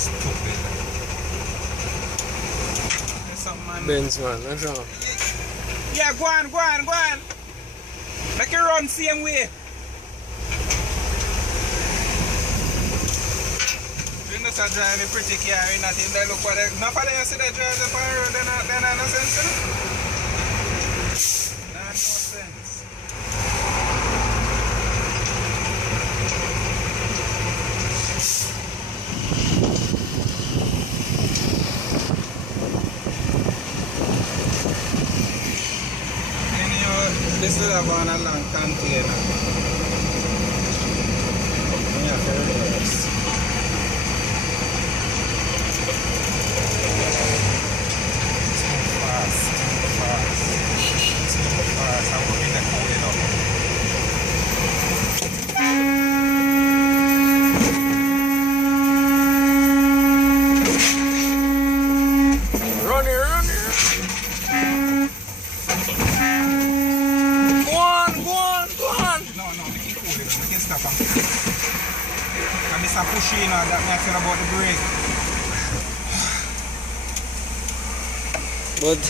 Stupid. There's something, man. Benz, man. That's all. Yeah, go on, go on, go on. Make it run same way. You know, so driving pretty car, you not even look for the. Enough of them see the drivers up on the road, they're not no sense, you know? Not no sense. This will have on a long container. Yeah, for reverse. Too fast, too fast. Too fast. I'm working the code up. Run here, run here. No, we can cool it. We can stop him. And Mr. Pushing that me I tell about the brake. But